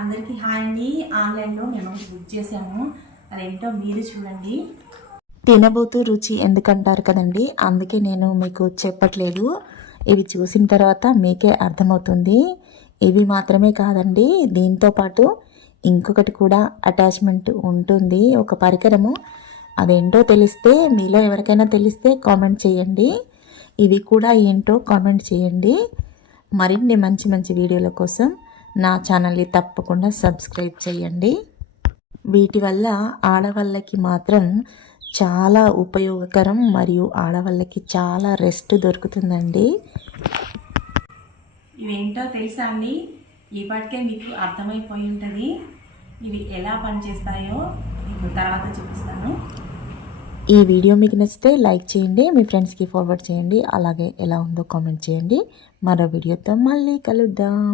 అందరికీ హాయ్ అండి. ఆన్లైన్లో మేము బుక్ చేసాము, అదేంటో మీరు చూడండి. తినబోతూ రుచి ఎందుకంటారు కదండి, అందుకే నేను మీకు చెప్పట్లేదు. ఇవి చూసిన తర్వాత మీకే అర్థమవుతుంది. ఇవి మాత్రమే కాదండి, దీంతో పాటు ఇంకొకటి కూడా అటాచ్మెంట్ ఉంటుంది, ఒక పరికరము. అదేంటో తెలిస్తే, మీలో ఎవరికైనా తెలిస్తే కామెంట్ చేయండి. ఇవి కూడా ఏంటో కామెంట్ చేయండి. మరిన్ని మంచి మంచి వీడియోల కోసం నా ఛానల్ని తప్పకుండా సబ్స్క్రైబ్ చేయండి. వీటి వల్ల ఆడవాళ్ళకి మాత్రం చాలా ఉపయోగకరం, మరియు ఆడవాళ్ళకి చాలా రెస్ట్ దొరుకుతుందండి. ఇవేంటో తెలుసా అండి? ఈపాటికే మీకు అర్థమైపోయి ఉంటుంది. ఇవి ఎలా పనిచేస్తాయో మీకు తర్వాత చూపిస్తాను. ఈ వీడియో మీకు నచ్చితే లైక్ చేయండి, మీ ఫ్రెండ్స్కి ఫార్వర్డ్ చేయండి, అలాగే ఎలా ఉందో కామెంట్ చేయండి. మరో వీడియోతో మళ్ళీ కలుద్దాం.